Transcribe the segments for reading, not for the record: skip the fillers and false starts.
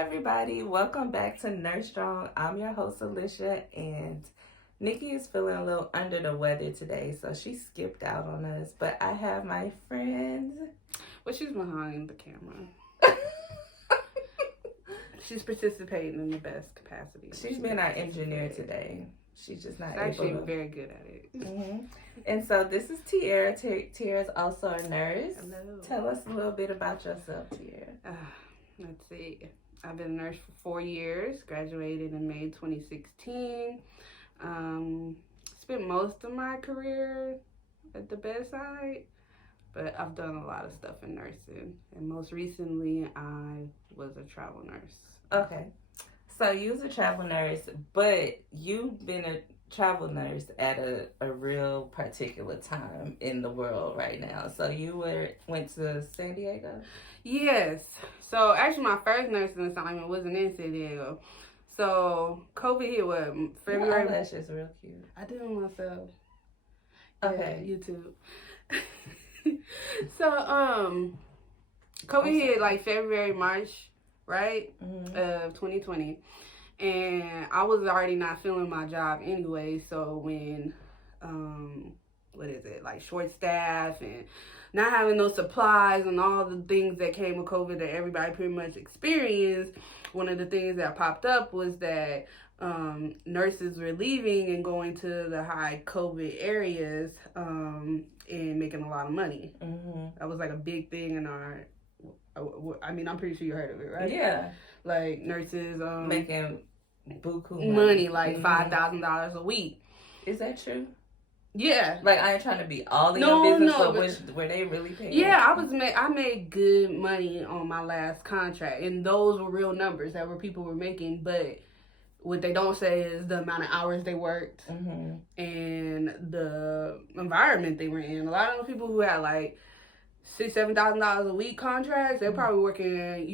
everybody, welcome back to Nurse Strong. I'm your host Alicia, and Nikki is feeling a little under the weather today, so she skipped out on us. But I have my friends. Well, she's behind the camera. She's participating in the best capacity. She's been our engineer today. She's just not actually very good at it. Mm-hmm. And so this is Tiera. Tiera is also a nurse. Hello. Tell us a little bit about yourself, Tiera. Let's see. I've been a nurse for 4 years. Graduated in May 2016. Spent most of my career at the bedside, but I've done a lot of stuff in nursing. And most recently, I was a travel nurse. Okay. So you was a travel nurse, but you've been a travel nurse at a real particular time in the world right now. So you went to San Diego? Yes. So actually my first nursing assignment wasn't in San Diego. So COVID hit what, February? Your eyelashes real cute. I did them myself. Okay. Yeah, YouTube. So COVID hit like February, March, right? Mm-hmm. Of 2020. And I was already not feeling my job anyway. So when, like short staff and not having no supplies and all the things that came with COVID that everybody pretty much experienced, one of the things that popped up was that nurses were leaving and going to the high COVID areas and making a lot of money. Mm-hmm. That was like a big thing in our, I mean, I'm pretty sure you heard of it, right? Yeah. Like nurses making buku money like $5,000 a week. Is that true? Yeah. Like, I ain't trying to be all in your business, but were they really paying? Yeah, I made good money on my last contract, and those were real numbers that people were making, but what they don't say is the amount of hours they worked and the environment they were in. A lot of the people who had like $6,000-$7,000 a week contracts, they're probably working,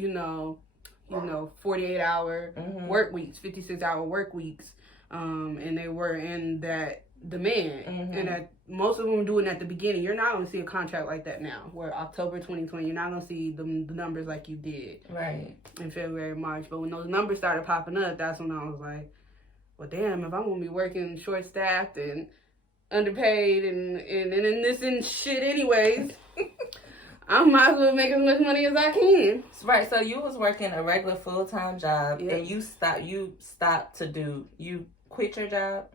48-hour work weeks, 56-hour work weeks, and they were in that demand, and that most of them were doing at the beginning. You're not going to see a contract like that now, where October 2020, you're not going to see the numbers like you did in February, March. But when those numbers started popping up, that's when I was like, well, damn, if I'm going to be working short-staffed and underpaid and in this and shit anyways, I might as well make as much money as I can. Right, so you was working a regular full-time job, yep. And you quit your job?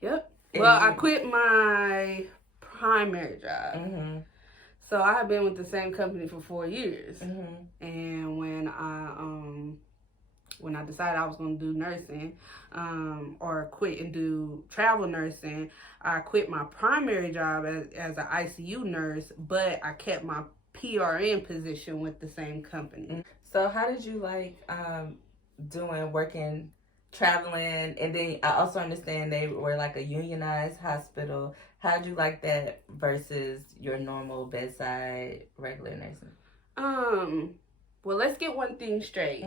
Yep. Well, I quit my primary job. So I have been with the same company for 4 years. And when I decided I was going to do nursing, or quit and do travel nursing, I quit my primary job as an ICU nurse, but I kept my PRN position with the same company. So how did you like working, traveling, and then I also understand they were like a unionized hospital. How'd you like that versus your normal bedside regular nursing? Well, let's get one thing straight.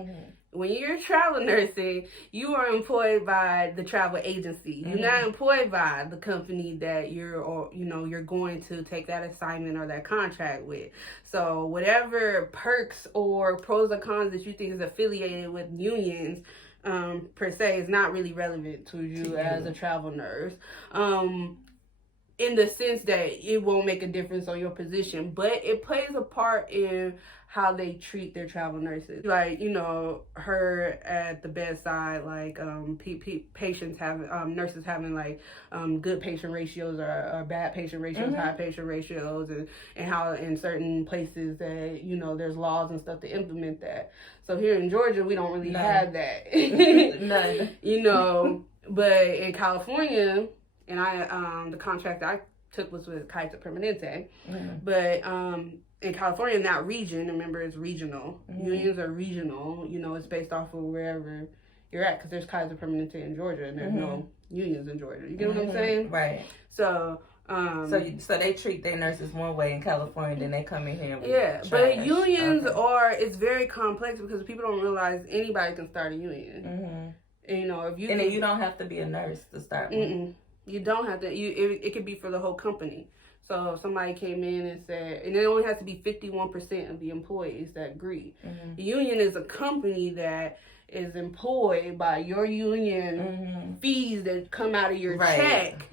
When you're travel nursing, you are employed by the travel agency. You're not employed by the company that you're going to take that assignment or that contract with. So whatever perks or pros or cons that you think is affiliated with unions, per se, is not really relevant to you as a travel nurse. In the sense that it won't make a difference on your position, but it plays a part in how they treat their travel nurses. Like, her at the bedside, like, patients having, nurses having, like, good patient ratios or bad patient ratios, high patient ratios, and how in certain places that, there's laws and stuff to implement that. So here in Georgia, we don't really have that. None. But in California, and the contract I took was with Kaiser Permanente, but in California, in that region, remember it's regional. Unions are regional. It's based off of wherever you're at, because there's Kaiser Permanente in Georgia, and there's no unions in Georgia. You get what I'm saying? Right. So. So they treat their nurses one way in California, then they come in here. But unions it's very complex because people don't realize anybody can start a union. And then you don't have to be a nurse to start one. You don't have to. It could be for the whole company. So if somebody came in and said, and it only has to be 51% of the employees that agree. The union is a company that is employed by your union fees that come out of your check,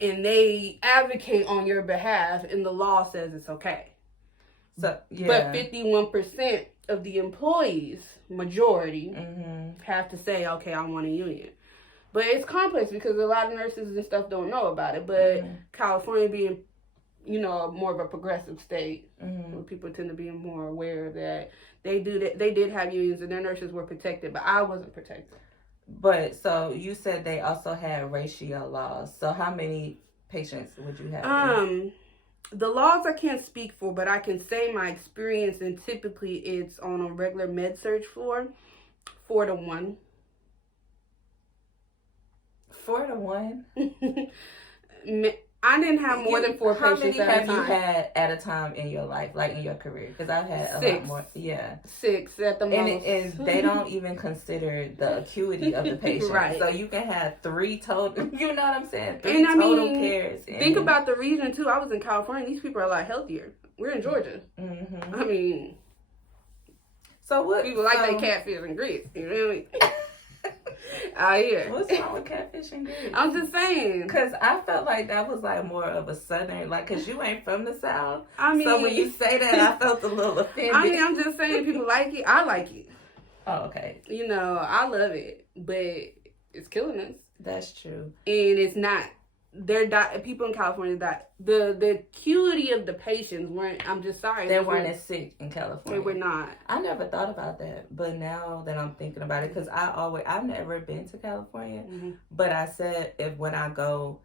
and they advocate on your behalf, and the law says it's okay. So, yeah. But 51% of the employees, majority, have to say, okay, I want a union. But it's complex because a lot of nurses and stuff don't know about it. But California being, more of a progressive state, where people tend to be more aware that they did have unions and their nurses were protected, but I wasn't protected. But so you said they also had ratio laws. So how many patients would you have? The laws I can't speak for, but I can say my experience, and typically it's on a regular med-surg floor, 4-1. 4-1? I didn't have more than 4 patients at a time. How many have you had at a time in your life, like in your career? Because I've had a lot more. Yeah. 6 at the most. And they don't even consider the acuity of the patient. Right. So you can have 3 total, you know what I'm saying? 3 and total cares. Think about the region, too. I was in California. These people are a lot healthier. We're in Georgia. I mean, so what? People like they catfish and grits. You know what I mean? Out here. What's wrong with catfish and grits? I'm just saying. Because I felt like that was like more of a southern, like, because you ain't from the South. I mean. So when you say that, I felt a little offended. I mean, I'm just saying people like it. I like it. Oh, okay. I love it. But it's killing us. That's true. And it's not. People in California that the acuity of the patients weren't. I'm just sorry. They weren't as sick in California. They were not. I never thought about that, but now that I'm thinking about it, because I've never been to California, but I said when I go,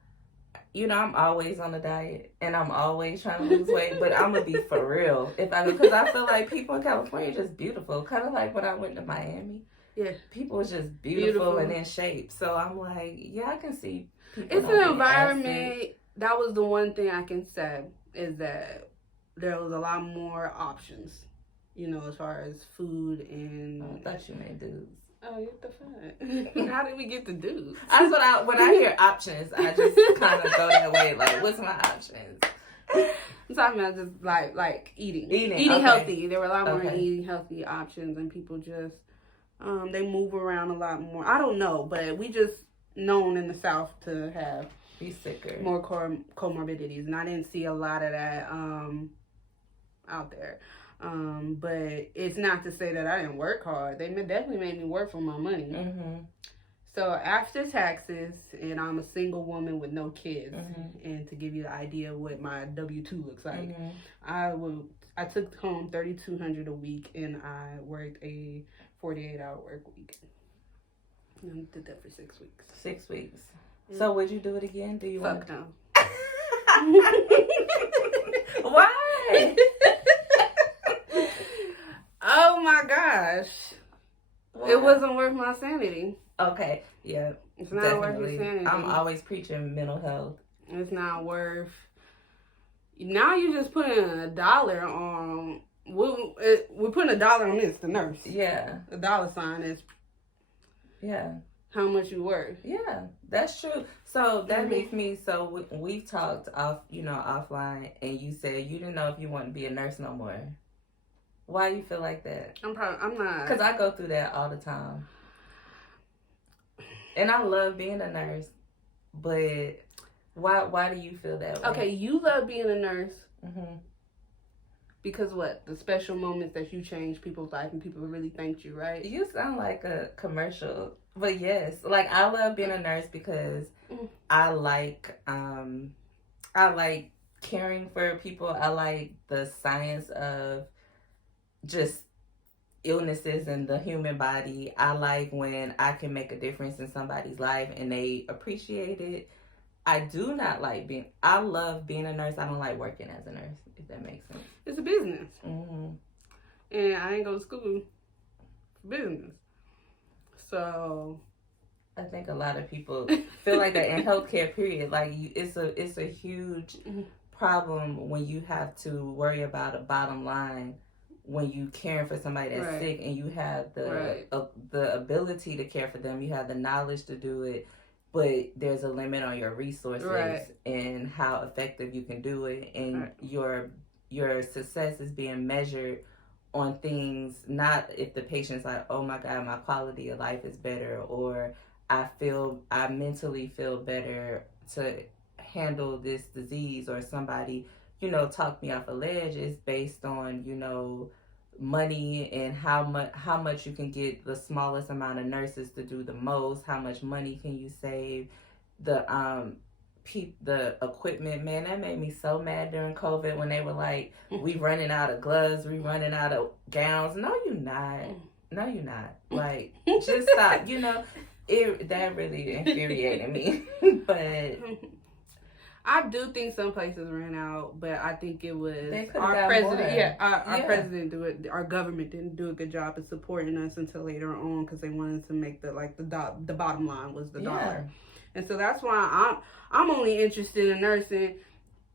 I'm always on a diet and I'm always trying to lose weight, but I'm gonna be for real because I feel like people in California are just beautiful, kind of like when I went to Miami. Yeah, people was just beautiful and in shape. So I'm like, yeah, I can see. It's an environment. That was the one thing I can say is that there was a lot more options, as far as food and. I thought you meant dudes. Oh, what the fuck? How did we get to dudes? That's what when I hear options, I just kind of go that way. Like, what's my options? I'm talking about just like eating healthy. There were a lot more eating healthy options, and people just they move around a lot more. I don't know, but we just known in the South to have be sicker, more comorbidities, and I didn't see a lot of that out there. But it's not to say that I didn't work hard. They definitely made me work for my money. So after taxes, and I'm a single woman with no kids, and to give you the idea of what my W-2 looks like, I took home $3,200 a week, and I worked a 48-hour work week. And did that for 6 weeks. 6 weeks. So would you do it again? Do you Fuck no. Why? Oh my gosh. Why? It wasn't worth my sanity. Okay. Yeah. It's not definitely. worth your sanity. I'm always preaching mental health. It's not worth. Now you're just putting $1 on. We're putting $1 on this, the nurse. Yeah. The dollar sign is. Yeah. How much you worth. Yeah, that's true. So that makes me, so we talked offline, and you said you didn't know if you want to be a nurse no more. Why you feel like that? I'm not. Because I go through that all the time. And I love being a nurse, but why do you feel that way? Okay, you love being a nurse. Because what? The special moments that you change people's life and people really thanked you, right? You sound like a commercial. But yes, like I love being a nurse because I like caring for people. I like the science of just illnesses in the human body. I like when I can make a difference in somebody's life and they appreciate it. I do not like I love being a nurse. I don't like working as a nurse, if that makes sense. It's a business. And I ain't go to school for business. So I think a lot of people feel like that in healthcare, period. Like it's a huge problem when you have to worry about a bottom line when you caring for somebody that's sick and you have the ability to care for them. You have the knowledge to do it. but there's a limit on your resources Right. and how effective you can do it, and Right. your success is being measured on things, not if the patient's like, oh my god, my quality of life is better, or I mentally feel better to handle this disease, or somebody, talk me off a ledge. Is based on, money, and how much you can get the smallest amount of nurses to do the most, how much money can you save, the equipment. Man, that made me so mad during COVID when they were like, we running out of gloves, we running out of gowns. No, you're not. Like, just stop. That really infuriated me. But I do think some places ran out, but I think it was our president. More. Yeah, our president do it. Our government didn't do a good job of supporting us until later on, because they wanted to make the bottom line was the dollar, and so that's why I'm only interested in nursing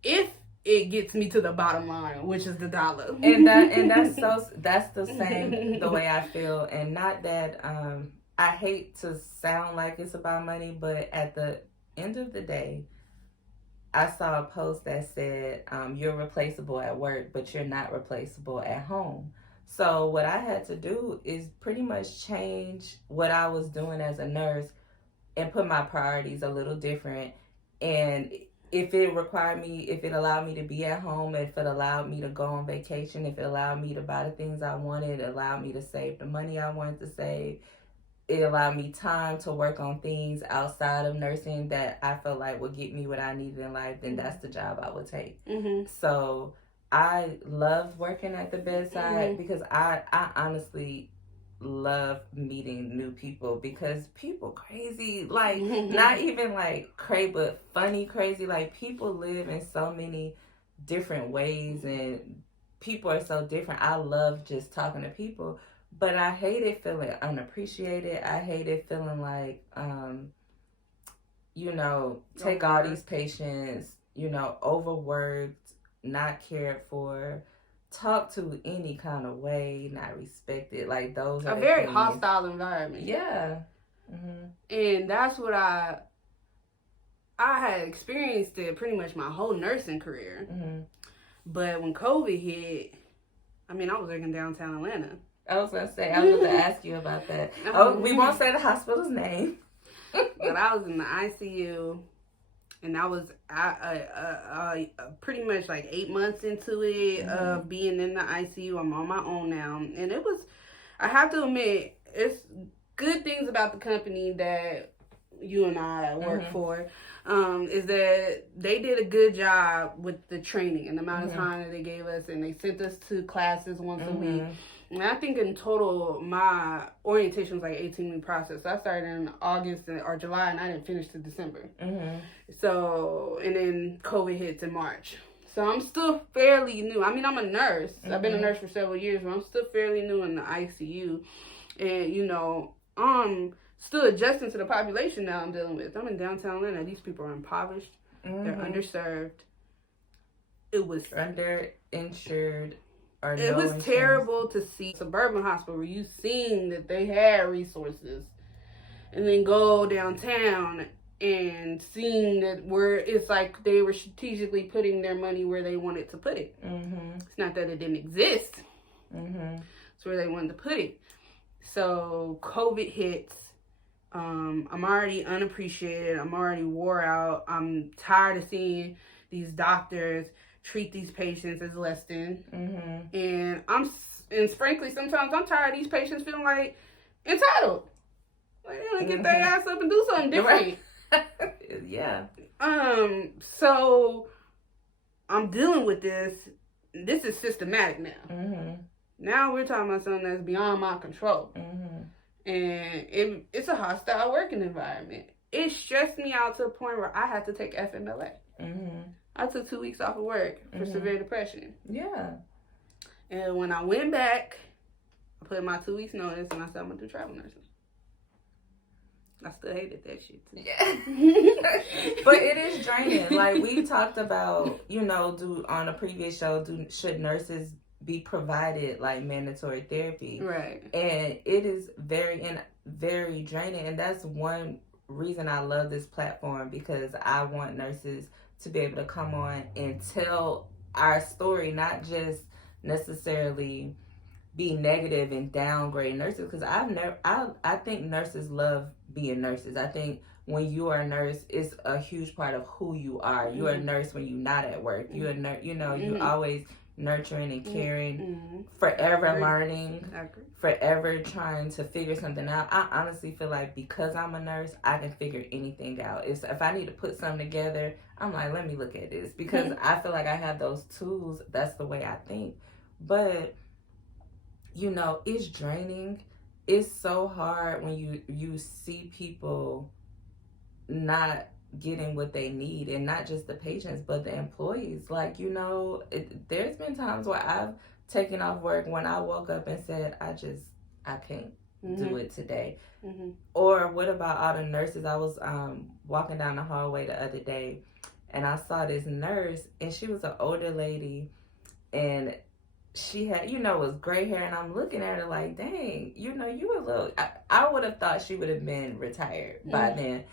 if it gets me to the bottom line, which is the dollar. And that's the same the way I feel, and not that I hate to sound like it's about money, but at the end of the day, I saw a post that said, you're replaceable at work, but you're not replaceable at home. So what I had to do is pretty much change what I was doing as a nurse and put my priorities a little different. And if it allowed me to be at home, if it allowed me to go on vacation, if it allowed me to buy the things I wanted, it allowed me to save the money I wanted to save, it allowed me time to work on things outside of nursing that I felt like would get me what I needed in life, then that's the job I would take. Mm-hmm. So I loved working at the bedside because I honestly love meeting new people, because people crazy, like not even like crazy, but funny crazy. Like, people live in so many different ways and people are so different. I love just talking to people. But I hated feeling unappreciated. I hated feeling like, take all these patients, overworked, not cared for, talked to any kind of way, not respected. Like, those are a very hostile environment. Yeah. Mm-hmm. And that's what I had experienced it pretty much my whole nursing career. Mm-hmm. But when COVID hit, I was working downtown Atlanta. I was going to ask you about that. We won't say the hospital's name. But I was in the ICU, and I was pretty much like 8 months into it, of being in the ICU. I'm on my own now. And it was, I have to admit, it's good things about the company that you and I work for, is that they did a good job with the training and the amount of time that they gave us, and they sent us to classes once a week. And I think in total, my orientation was like 18-week process. So I started in August or July, and I didn't finish till December. So, and then COVID hits in March. So I'm still fairly new. I'm a nurse. I've been a nurse for several years, but I'm still fairly new in the ICU. And, I'm still adjusting to the population now I'm dealing with. I'm in downtown Atlanta. These people are impoverished. They're underserved. It was underinsured. It was terrible to see suburban hospital where you seen that they had resources, and then go downtown and seeing that where it's like they were strategically putting their money where they wanted to put it. It's not that it didn't exist. It's where they wanted to put it. So COVID hits. I'm already unappreciated. I'm already wore out. I'm tired of seeing these doctors treat these patients as less than. And frankly, sometimes I'm tired of these patients feeling like entitled. Like, they want to get their ass up and do something different. Yeah. So I'm dealing with this. This is systematic now. Now we're talking about something that's beyond my control. And it's a hostile working environment. It stressed me out to the point where I had to take FMLA. I took 2 weeks off of work for severe depression. Yeah. And when I went back, I put in my 2 weeks notice, and I said I'm going to do travel nursing. I still hated that shit too. Yeah. But it is draining. Like, we talked about, on a previous show, should nurses be provided like mandatory therapy? Right. And it is very draining. And that's one reason I love this platform, because I want nurses to be able to come on and tell our story, not just necessarily be negative and downgrade nurses, because I think nurses love being nurses. I think when you are a nurse, it's a huge part of who you are. You're a nurse when you're not at work. You're a nurse, you're always nurturing and caring, forever learning, forever trying to figure something out. I honestly feel like because I'm a nurse, I can figure anything out. If I need to put something together, I'm like, let me look at this, because I feel like I have those tools. That's the way I think. But it's draining. It's so hard when you see people not getting what they need, and not just the patients but the employees. Like, there's been times where I've taken off work when I woke up and said, I can't do it today. Or what about all the nurses? I was walking down the hallway the other day, and I saw this nurse, and she was an older lady, and she had, was gray hair, and I'm looking at her like, dang, you were a little, I would have thought she would have been retired by then.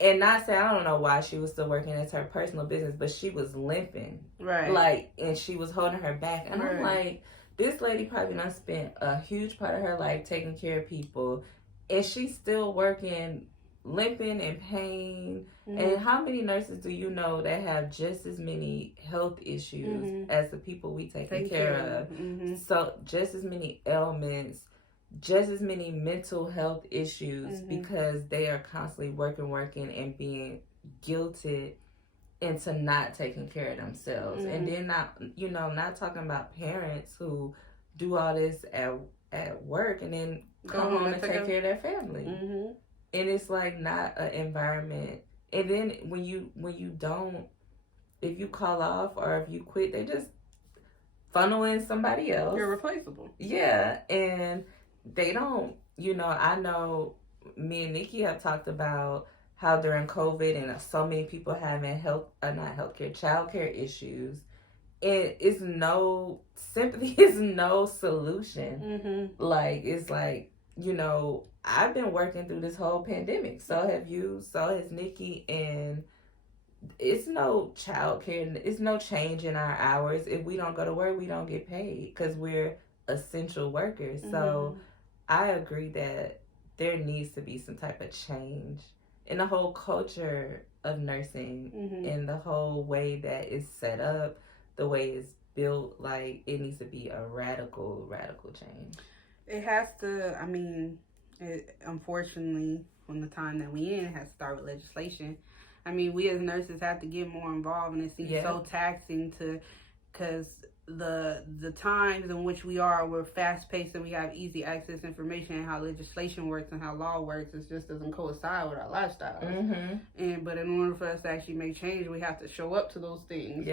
And not saying, I don't know why she was still working as her personal business, but she was limping. Right. Like, and she was holding her back. And I'm like, this lady probably done spent a huge part of her life taking care of people, and she's still working, limping and pain. And how many nurses do you know that have just as many health issues as the people we taking care of? So just as many ailments, just as many mental health issues, because they are constantly working and being guilted into not taking care of themselves. And then not talking about parents who do all this at work and then come home and take care of their family. And it's like not an environment. And then when you don't, if you call off or if you quit, they just funnel in somebody else. You're replaceable. Yeah, and they don't, I know me and Nikki have talked about how during COVID and so many people having childcare issues, it's no sympathy, it's no solution. Like, it's like, I've been working through this whole pandemic. So have you, so has Nikki, and it's no childcare, it's no change in our hours. If we don't go to work, we don't get paid because we're essential workers. So I agree that there needs to be some type of change in the whole culture of nursing and the whole way that it's set up, the way it's built. Like, it needs to be a radical change. It has to, unfortunately, from the time that we in, it has to start with legislation. We as nurses have to get more involved, and it seems so taxing because the times in which we're fast paced and we have easy access information, and how legislation works and how law works, it just doesn't coincide with our lifestyles. But in order for us to actually make change, we have to show up to those things.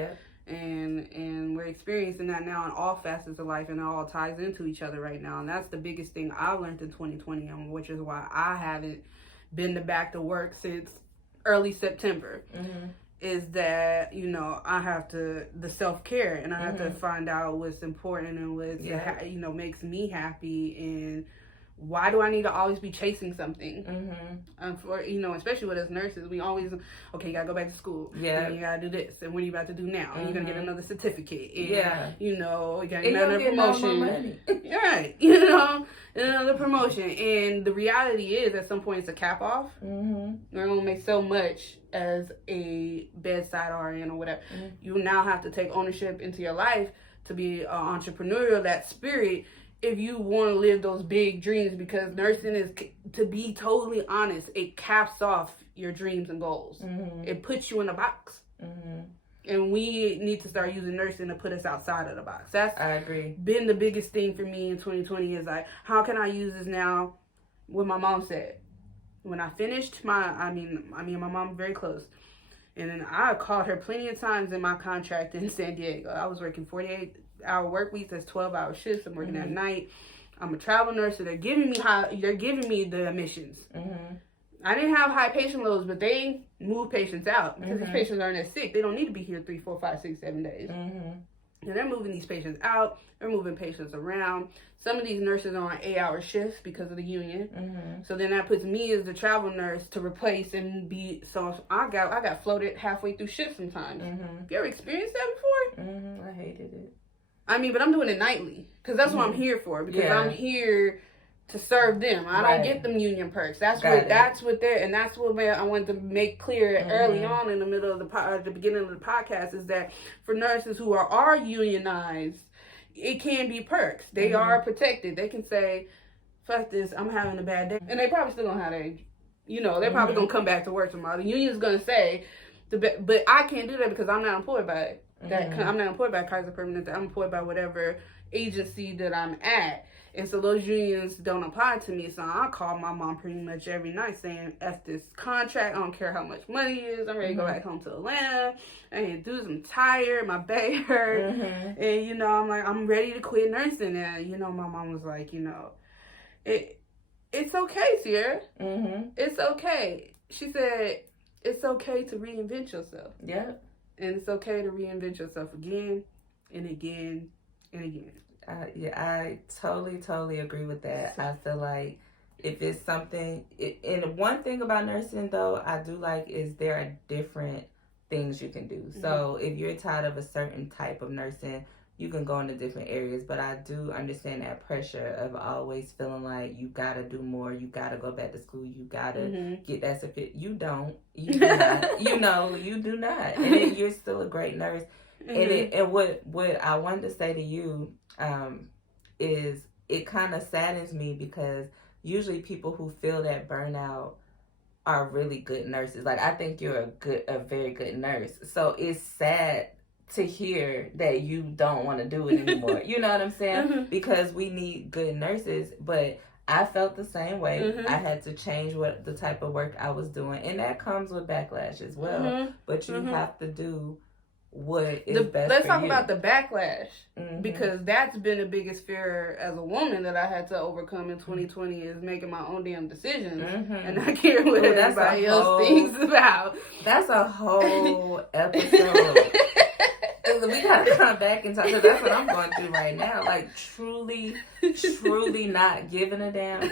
And we're experiencing that now in all facets of life, and it all ties into each other right now. And that's the biggest thing I learned in 2020, and which is why I haven't been back to work since early September. Is that, I have to, the self-care, and I have to find out what's important and what makes me happy, and why do I need to always be chasing something? For especially with us nurses, we always, you gotta go back to school. And you gotta do this, and what are you about to do now? And you're gonna get another certificate. And, you gotta get another promotion. Right. Another promotion. And the reality is, at some point, it's a cap off. You're gonna make so much as a bedside RN or whatever. You now have to take ownership into your life to be entrepreneurial, that spirit, if you want to live those big dreams, because nursing is, to be totally honest, it caps off your dreams and goals. It puts you in a box. And we need to start using nursing to put us outside of the box. I agree. Been the biggest thing for me in 2020 is like, how can I use this now? What my mom said. When I finished me and my mom very close. And then I called her plenty of times in my contract in San Diego. I was working 48-hour work weeks. That's 12-hour shifts. I'm working at night. I'm a travel nurse, so they're giving me the admissions. I didn't have high patient loads, but they move patients out because these patients aren't as sick. They don't need to be here 3, 4, 5, 6, 7 days. And they're moving these patients out. They're moving patients around. Some of these nurses are on 8-hour shifts because of the union. Mm-hmm. So then that puts me as the travel nurse to replace and be. So I got floated halfway through shifts sometimes. Mm-hmm. You ever experienced that before? Mm-hmm. I hated it. I mean, but I'm doing it nightly because that's what I'm here for. Because I'm here to serve them. I don't get them union perks. That's what I wanted to make clear early on in the middle of the beginning of the podcast is that for nurses who are unionized, it can be perks. They are protected. They can say, "Fuck this, I'm having a bad day," and they probably still gonna have they're probably gonna come back to work tomorrow. The union's gonna say, but I can't do that because I'm not employed by it. I'm not employed by Kaiser Permanente. I'm employed by whatever agency that I'm at. And so those unions don't apply to me. So I call my mom pretty much every night saying, F this contract. I don't care how much money it is. I'm ready to go back home to Atlanta. I ain't do this. I'm tired. My back hurt. And, I'm like, I'm ready to quit nursing. And, my mom was like, it's okay, Tiera. It's okay. She said, it's okay to reinvent yourself. Yeah. And it's okay to reinvent yourself again and again and again. I totally agree with that. I feel like if it's something, and one thing about nursing though, I do like is there are different things you can do. So if you're tired of a certain type of nursing, you can go into different areas. But I do understand that pressure of always feeling like you gotta do more, you gotta go back to school, you gotta get that certificate. You do not. You do not. And then you're still a great nurse. And what I wanted to say to you is it kind of saddens me because usually people who feel that burnout are really good nurses. Like I think you're a very good nurse. So it's sad to hear that you don't want to do it anymore. You know what I'm saying? Because we need good nurses, but I felt the same way. I had to change the type of work I was doing, and that comes with backlash as well. But you have to do what is best Let's for talk you. about the backlash because that's been the biggest fear as a woman that I had to overcome in 2020 is making my own damn decisions and not caring what everybody else thinks about. That's a whole episode. We gotta come back and talk because that's what I'm going through right now. Like truly not giving a damn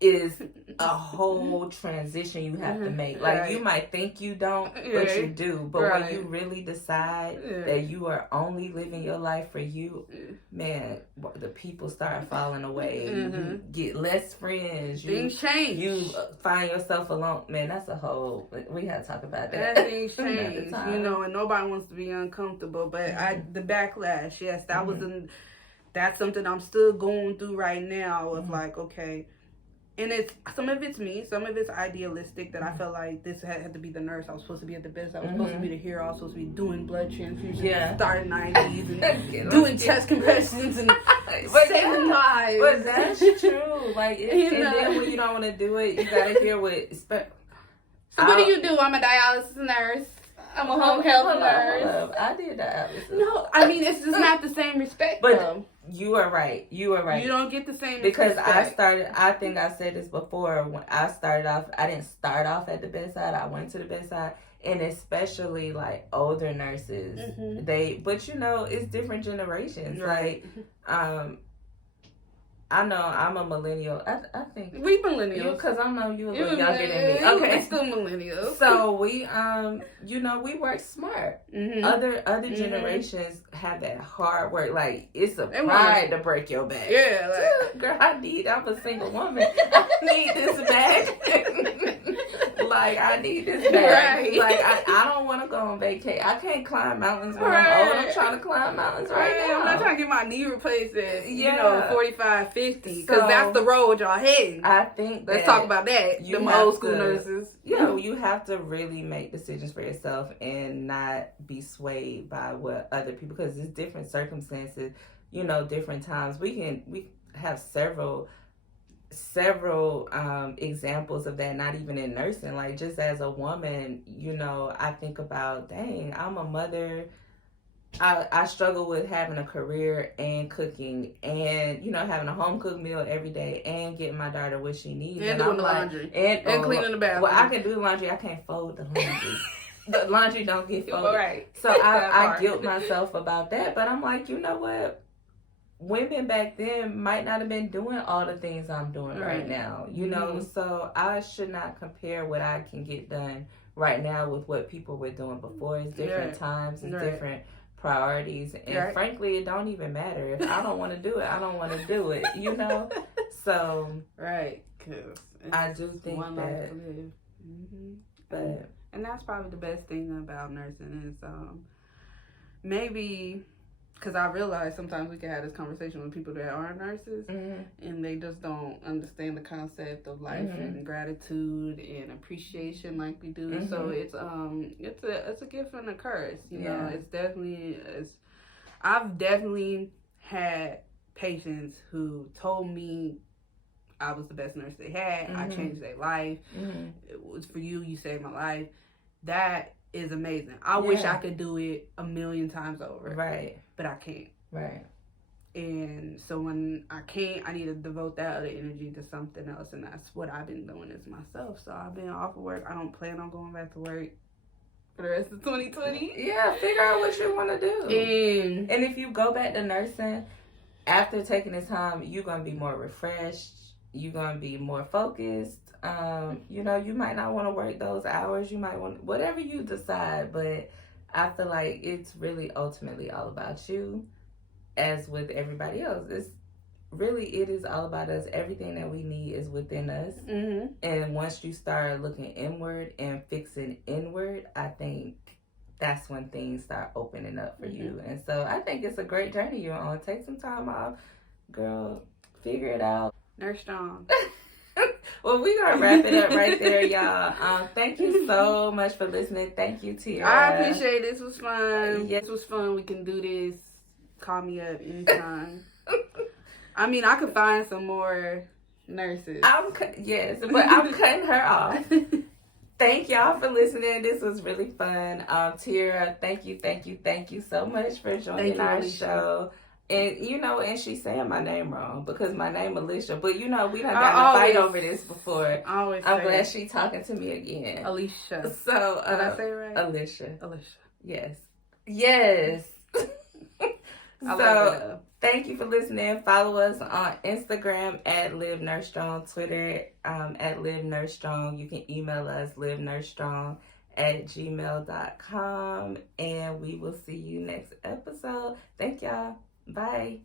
is a whole transition you have to make. Like you might think you don't, but you do. But when you really decide that you are only living your life for you, man, the people start falling away. You get less friends. Things change. You find yourself alone. Man, that's a whole. We gotta talk about that. Things change. And nobody wants to be uncomfortable. But the backlash, yes, that was that's something I'm still going through right now. Of like, okay. And some of it's me, some of it's idealistic that I felt like this had to be the nurse. I was supposed to be at the best. I was supposed to be the hero. I was supposed to be doing blood transfusions, starting 90s, and doing chest compressions and saving lives. But that's true. Like, and then when you don't want to do it, you gotta hear what. So what do you do? I'm a dialysis nurse. I'm a home health nurse. I did dialysis. No, I mean it's just not the same respect. But though. You are right. You don't get the same because respect. I think I said this before. When I started off, I didn't start off at the bedside. I went to the bedside, and especially like older nurses, but it's different generations. Right. Like, I know I'm a millennial. I think we millennials because I know you a little younger than me. Okay, we're still millennials. So we we work smart. Other generations have that hard work. Like it's a pride to break your back. Yeah, like girl, I'm a single woman. I need this back. Like I need this back. Right. Like I don't want to go on vacation. I can't climb mountains when I'm old. I'm trying to climb mountains right now. I'm not trying to get my knee replaced at 45, 50 because that's the road y'all heading. I think let's talk about that. Them old school nurses. You have to really make decisions for yourself and not be swayed by what other people, because it's different circumstances, different times. We have several examples of that, not even in nursing. Like just as a woman, I think about, dang, I'm a mother. I struggle with having a career and cooking and, having a home cooked meal every day and getting my daughter what she needs. And doing the laundry. And cleaning the bathroom. Well, I can do the laundry. I can't fold the laundry. The laundry don't get folded. Right. So I guilt myself about that. But I'm like, you know what? Women back then might not have been doing all the things I'm doing right now, you know, so I should not compare what I can get done right now with what people were doing before. It's different times, it's different priorities, and frankly, it don't even matter. If I don't want to do it, I don't want to do it, you know. So because I do think one that, life to live. But and that's probably the best thing about nursing is maybe. Because I realize sometimes we can have this conversation with people that aren't nurses, and they just don't understand the concept of life and gratitude and appreciation like we do. So it's a gift and a curse. You know, it's definitely I've definitely had patients who told me I was the best nurse they had. I changed their life. It was for you. You saved my life. That is amazing. I wish I could do it 1,000,000 times over. Right. But I can't. Right. And so when I can't, I need to devote that other energy to something else. And that's what I've been doing as myself. So I've been off of work. I don't plan on going back to work for the rest of 2020. Yeah, figure out what you want to do. And if you go back to nursing, after taking this time, you're going to be more refreshed. You're going to be more focused. You know, you might not want to work those hours. You might want, whatever you decide, but I feel like it's really ultimately all about you, as with everybody else. It is all about us. Everything that we need is within us. And once you start looking inward and fixing inward, I think that's when things start opening up for you. And so I think it's a great journey you're on. Take some time off, girl. Figure it out. Nurse strong. Well, we're going to wrap it up right there, y'all. Thank you so much for listening. Thank you, Tiera. I appreciate it. This was fun. This was fun. We can do this. Call me up anytime. I mean, I could find some more nurses. Yes, but I'm cutting her off. Thank y'all for listening. This was really fun. Tiera, thank you so much for joining our show. And, you know, and she's saying my name wrong because my name Alicia. But, you know, we done got in a fight over this before. I'm glad she's talking to me again. Alicia. So, did I say it right? Alicia. Yes. So, thank you for listening. Follow us on Instagram at Live Nurse Strong, Twitter at Live Nurse Strong. You can email us livenursstrong@gmail.com. And we will see you next episode. Thank y'all. Bye.